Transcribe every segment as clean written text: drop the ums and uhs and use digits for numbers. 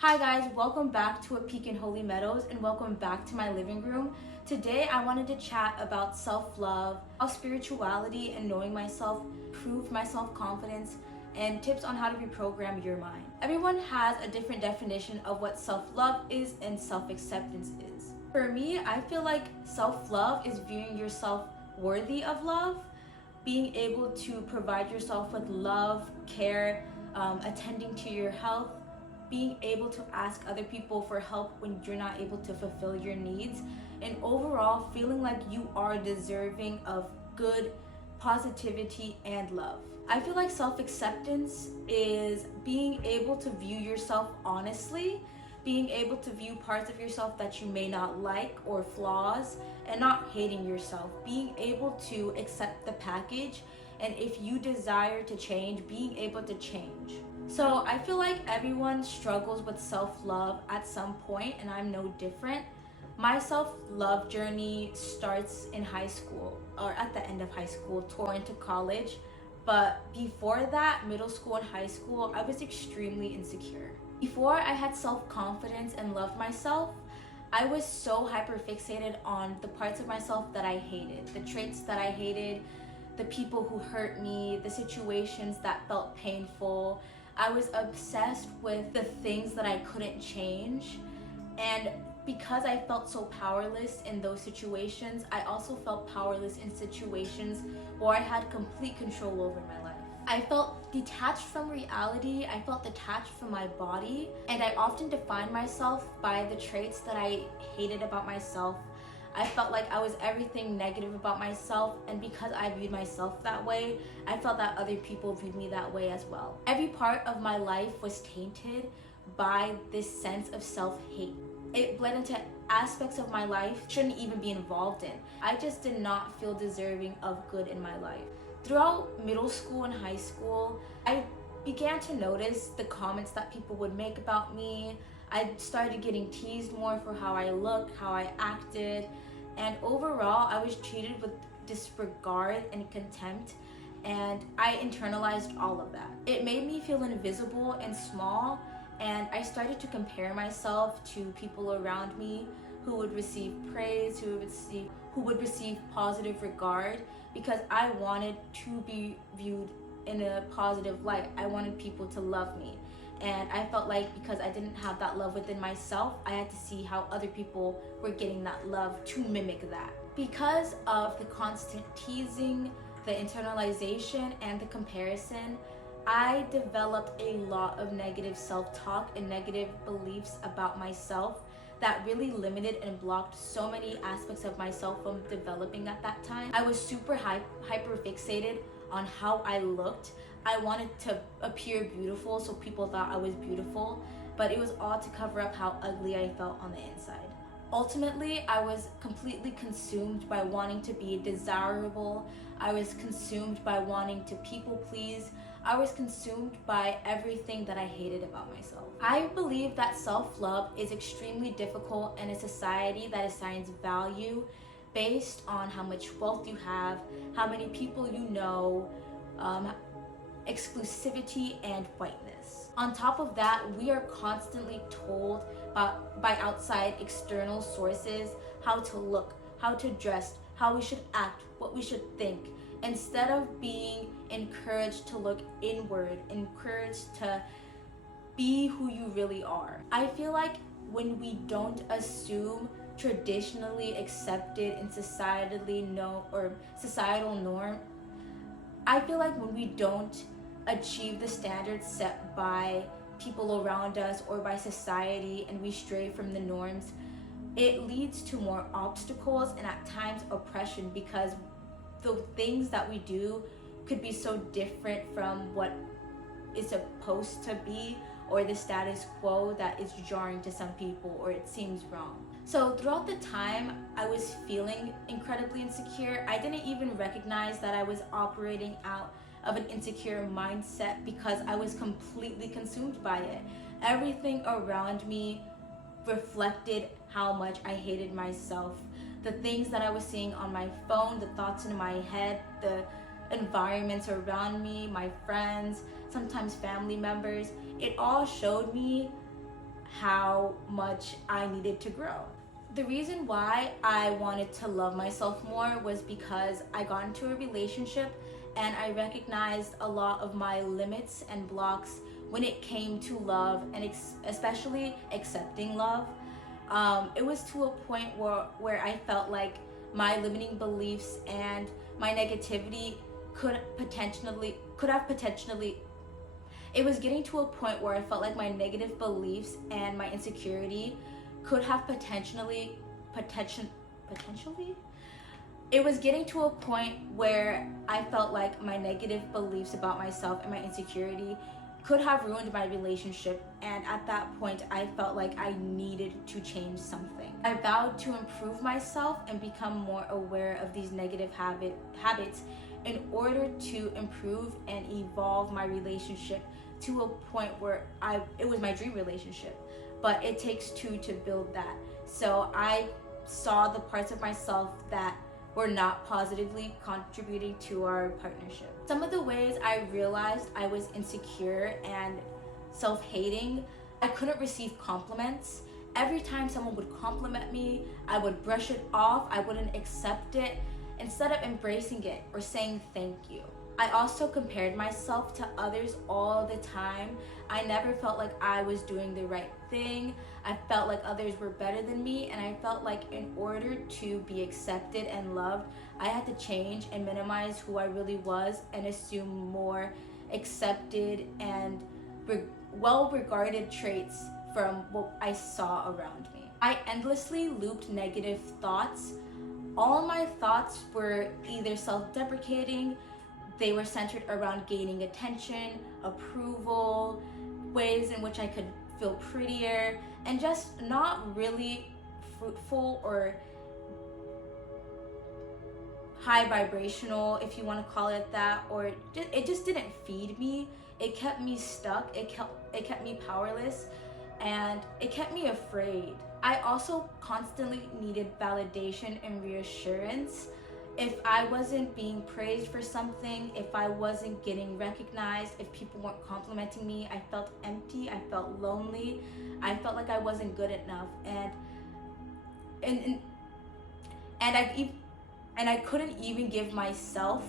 Hi guys, welcome back to A Peek in Holy Meadows and welcome back to my living room. Today I wanted to chat about self-love, how spirituality and knowing myself improve my self-confidence, and tips on how to reprogram your mind. Everyone has a different definition of what self-love is and self-acceptance is. For me, I feel like self-love is viewing yourself worthy of love, being able to provide yourself with love, care, attending to your health, being able to ask other people for help when you're not able to fulfill your needs, and overall feeling like you are deserving of good positivity and love. I feel like self-acceptance is being able to view yourself honestly, being able to view parts of yourself that you may not like or flaws, and not hating yourself, being able to accept the package, and if you desire to change, being able to change. So I feel like everyone struggles with self-love at some point, and I'm no different. My self-love journey starts in high school, or at the end of high school, toward into college. But before that, middle school and high school, I was extremely insecure. Before I had self-confidence and loved myself, I was so hyperfixated on the parts of myself that I hated, the traits that I hated, the people who hurt me, the situations that felt painful. I was obsessed with the things that I couldn't change. And because I felt so powerless in those situations, I also felt powerless in situations where I had complete control over my life. I felt detached from reality, I felt detached from my body, and I often defined myself by the traits that I hated about myself. I felt like I was everything negative about myself, and because I viewed myself that way, I felt that other people viewed me that way as well. Every part of my life was tainted by this sense of self-hate. It bled into aspects of my life I shouldn't even be involved in. I just did not feel deserving of good in my life. Throughout middle school and high school, I began to notice the comments that people would make about me. I started getting teased more for how I looked, how I acted, and overall I was treated with disregard and contempt, and I internalized all of that. It made me feel invisible and small, and I started to compare myself to people around me who would receive praise, who would receive positive regard, because I wanted to be viewed in a positive light. I wanted people to love me. And I felt like because I didn't have that love within myself, I had to see how other people were getting that love to mimic that. Because of the constant teasing, the internalization, and the comparison, I developed a lot of negative self-talk and negative beliefs about myself that really limited and blocked so many aspects of myself from developing at that time. I was super hyper fixated on how I looked. I wanted to appear beautiful so people thought I was beautiful, but it was all to cover up how ugly I felt on the inside. Ultimately, I was completely consumed by wanting to be desirable. I was consumed by wanting to people please. I was consumed by everything that I hated about myself. I believe that self-love is extremely difficult in a society that assigns value based on how much wealth you have, how many people you know, exclusivity, and whiteness. On top of that, we are constantly told by outside external sources how to look, how to dress, how we should act, what we should think, instead of being encouraged to look inward, encouraged to be who you really are. I feel like when we don't assume traditionally accepted and societal norm, I feel like when we don't achieve the standards set by people around us or by society and we stray from the norms, it leads to more obstacles and at times oppression, because the things that we do could be so different from what is supposed to be, or the status quo, that is jarring to some people or it seems wrong. So throughout the time I was feeling incredibly insecure, I didn't even recognize that I was operating out of an insecure mindset because I was completely consumed by it. Everything around me reflected how much I hated myself. The things that I was seeing on my phone, the thoughts in my head, the environments around me, my friends, sometimes family members, it all showed me how much I needed to grow. The reason why I wanted to love myself more was because I got into a relationship and I recognized a lot of my limits and blocks when it came to love and especially accepting love. It was to a point where I felt like my limiting beliefs and my negativity could have potentially it was getting to a point where I felt like my negative beliefs and my insecurity could have potentially it was getting to a point where I felt like my negative beliefs about myself and my insecurity could have ruined my relationship, and at that point I felt like I needed to change something. I vowed to improve myself and become more aware of these negative habits in order to improve and evolve my relationship to a point where it was my dream relationship, but it takes two to build that. So I saw the parts of myself that were not positively contributing to our partnership. Some of the ways I realized I was insecure and self-hating: I couldn't receive compliments. Every time someone would compliment me, I would brush it off. I wouldn't accept it instead of embracing it or saying thank you. I also compared myself to others all the time. I never felt like I was doing the right thing. I felt like others were better than me, and I felt like in order to be accepted and loved, I had to change and minimize who I really was and assume more accepted and well-regarded traits from what I saw around me. I endlessly looped negative thoughts. All my thoughts were either self-deprecating, they were centered around gaining attention, approval, ways in which I could feel prettier, and just not really fruitful or high vibrational, if you want to call it that, or it just didn't feed me. It kept me stuck, it kept me powerless, and it kept me afraid. I also constantly needed validation and reassurance. If I wasn't being praised for something, if I wasn't getting recognized, if people weren't complimenting me, I felt empty, I felt lonely, I felt like I wasn't good enough, and I couldn't even give myself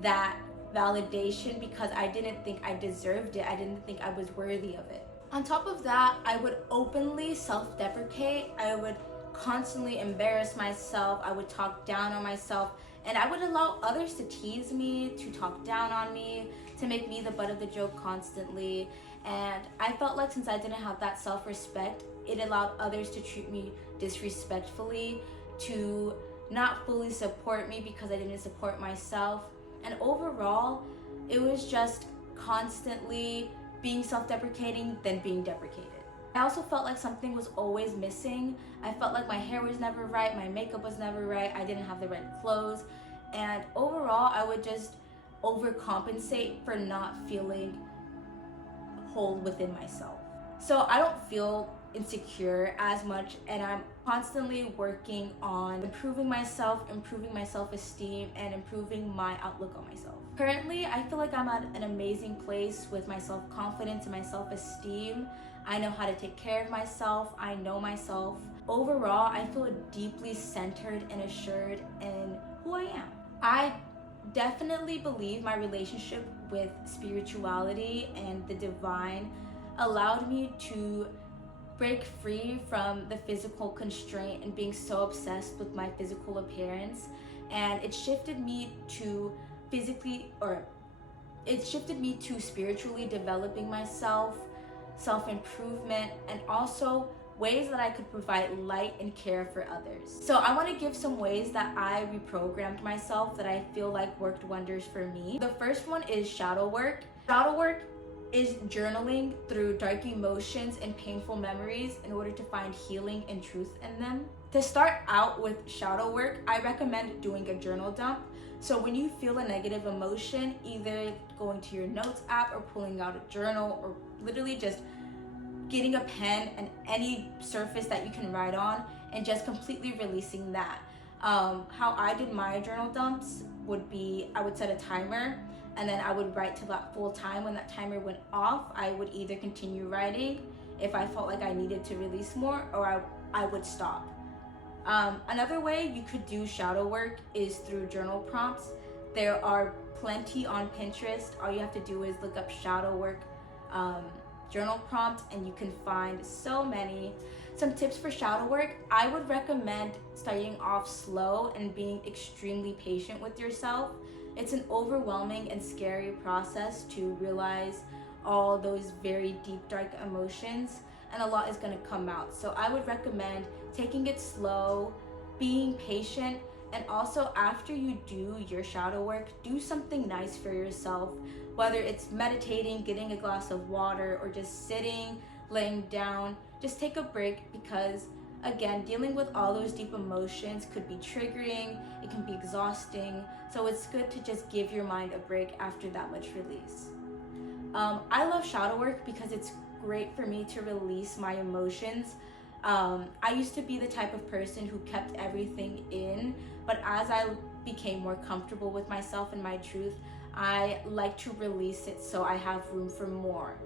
that validation because I didn't think I deserved it. I didn't think I was worthy of it. On top of that, I would openly self-deprecate. I would constantly embarrass myself. I would talk down on myself, and I would allow others to tease me, to talk down on me, to make me the butt of the joke constantly. And I felt like since I didn't have that self-respect, it allowed others to treat me disrespectfully, to not fully support me because I didn't support myself. And overall, it was just constantly being self-deprecating, then being deprecated. I also felt like something was always missing. I felt like my hair was never right, my makeup was never right, I didn't have the right clothes, and overall I would just overcompensate for not feeling whole within myself. So I don't feel insecure as much, and I'm constantly working on improving myself, improving my self-esteem, and improving my outlook on myself. Currently, I feel like I'm at an amazing place with my self-confidence and my self-esteem. I know how to take care of myself. I know myself. Overall, I feel deeply centered and assured in who I am. I definitely believe my relationship with spirituality and the divine allowed me to break free from the physical constraint and being so obsessed with my physical appearance, and it shifted me to spiritually developing myself, self-improvement, and also ways that I could provide light and care for others. So I want to give some ways that I reprogrammed myself that I feel like worked wonders for me. The first one is shadow work. Shadow work is journaling through dark emotions and painful memories in order to find healing and truth in them. To start out with shadow work, I recommend doing a journal dump. So when you feel a negative emotion, either going to your notes app or pulling out a journal, or literally just getting a pen and any surface that you can write on and just completely releasing that. How I did my journal dumps would be, I would set a timer, and then I would write till that full time. When that timer went off, I would either continue writing if I felt like I needed to release more, or I would stop. Another way you could do shadow work is through journal prompts. There are plenty on Pinterest. All you have to do is look up shadow work journal prompt, and you can find so many. Some tips for shadow work: I would recommend starting off slow and being extremely patient with yourself. It's an overwhelming and scary process to realize all those very deep, dark emotions, and a lot is going to come out. So I would recommend taking it slow, being patient, and also after you do your shadow work, do something nice for yourself, whether it's meditating, getting a glass of water, or just sitting, laying down. Just take a break, because again, dealing with all those deep emotions could be triggering, it can be exhausting, so it's good to just give your mind a break after that much release. I love shadow work because it's great for me to release my emotions. I used to be the type of person who kept everything in, but as I became more comfortable with myself and my truth, I like to release it so I have room for more.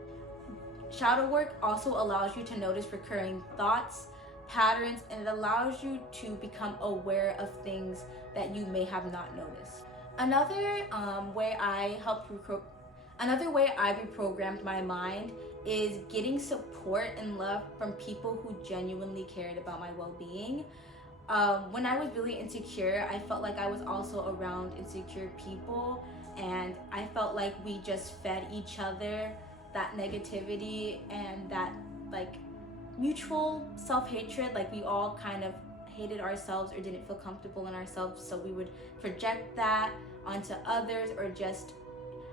Shadow work also allows you to notice recurring thoughts, patterns, and it allows you to become aware of things that you may have not noticed. Another way I reprogrammed my mind is getting support and love from people who genuinely cared about my well-being. When I was really insecure, I felt like I was also around insecure people, and I felt like we just fed each other that negativity and that like mutual self-hatred. Like we all kind of hated ourselves or didn't feel comfortable in ourselves, so we would project that onto others, or just,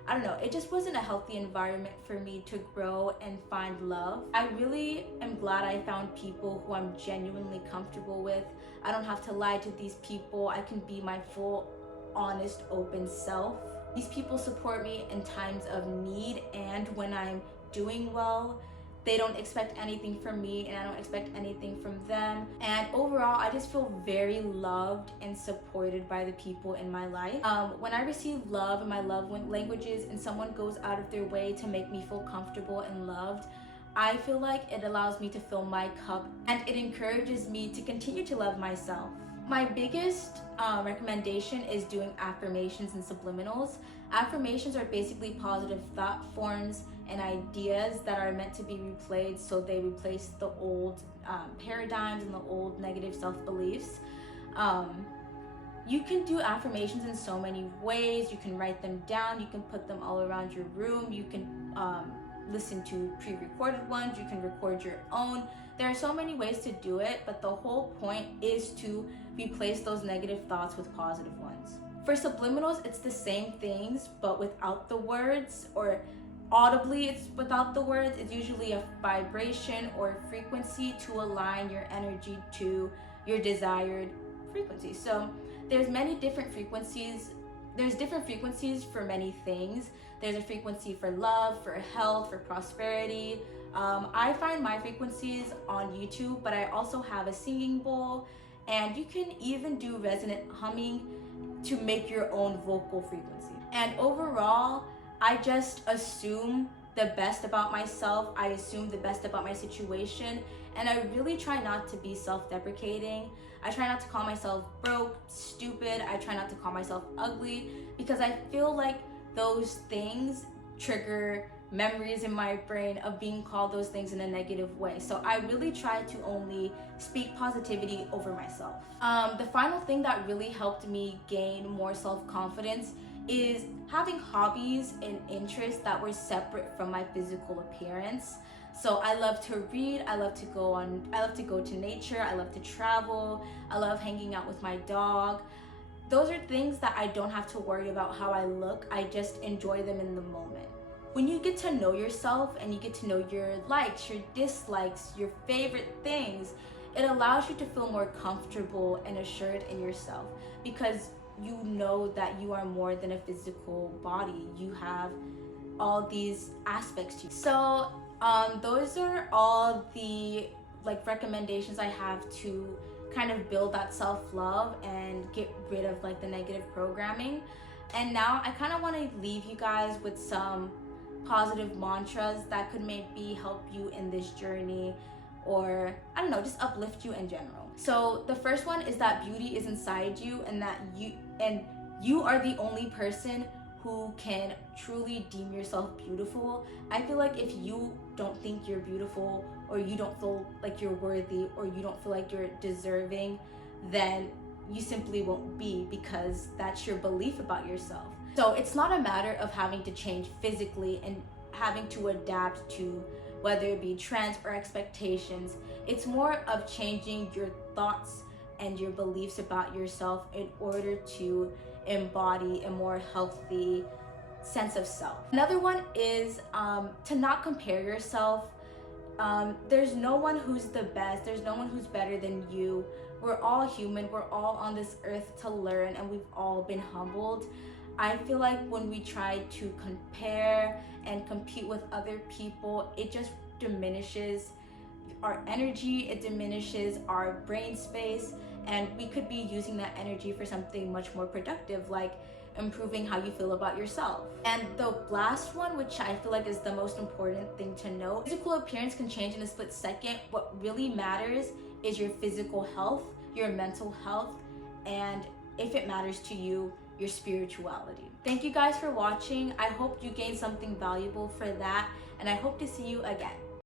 I don't know, it just wasn't a healthy environment for me to grow and find love. I really am glad I found people who I'm genuinely comfortable with. I don't have to lie to these people. I can be my full, honest, open self. These people support me in times of need, and when I'm doing well, they don't expect anything from me and I don't expect anything from them. And overall, I just feel very loved and supported by the people in my life. When I receive love in my love languages and someone goes out of their way to make me feel comfortable and loved, I feel like it allows me to fill my cup, and it encourages me to continue to love myself. My biggest recommendation is doing affirmations and subliminals. Affirmations are basically positive thought forms and ideas that are meant to be replayed, so they replace the old paradigms and the old negative self-beliefs. You can do affirmations in so many ways. You can write them down, you can put them all around your room, you can listen to pre-recorded ones, you can record your own. There are so many ways to do it, but the whole point is to replace those negative thoughts with positive ones. For subliminals, it's the same things, but without the words, or audibly it's without the words. It's usually a vibration or frequency to align your energy to your desired frequency. So there's many different frequencies. There's different frequencies for many things. There's a frequency for love, for health, for prosperity. I find my frequencies on YouTube, but I also have a singing bowl, and you can even do resonant humming to make your own vocal frequency. And overall, I just assume the best about myself. I assume the best about my situation, and I really try not to be self-deprecating. I try not to call myself broke, stupid. I try not to call myself ugly, because I feel like those things trigger memories in my brain of being called those things in a negative way. So I really try to only speak positivity over myself. The final thing that really helped me gain more self-confidence is having hobbies and interests that were separate from my physical appearance. So I love to read, I love to go to nature, I love to travel, I love hanging out with my dog. Those are things that I don't have to worry about how I look. I just enjoy them in the moment. When you get to know yourself and you get to know your likes, your dislikes, your favorite things, it allows you to feel more comfortable and assured in yourself, because you know that you are more than a physical body. You have all these aspects to you. So those are all the recommendations I have to kind of build that self-love and get rid of the negative programming. And now I kind of want to leave you guys with some positive mantras that could maybe help you in this journey, or I don't know, just uplift you in general. So the first one is that beauty is inside you, and that you are the only person who can truly deem yourself beautiful. I feel like if you don't think you're beautiful, or you don't feel like you're worthy, or you don't feel like you're deserving, then you simply won't be, because that's your belief about yourself. So it's not a matter of having to change physically and having to adapt to whether it be trends or expectations. It's more of changing your thoughts and your beliefs about yourself in order to embody a more healthy sense of self. Another one is to not compare yourself. There's no one who's the best. There's no one who's better than you. We're all human. We're all on this earth to learn, and we've all been humbled. I feel like when we try to compare and compete with other people, it just diminishes our energy, it diminishes our brain space, and we could be using that energy for something much more productive, like improving how you feel about yourself. And the last one, which I feel like is the most important thing to know, physical appearance can change in a split second. What really matters is your physical health, your mental health, and if it matters to you, your spirituality. Thank you guys for watching. I hope you gained something valuable for that, and I hope to see you again.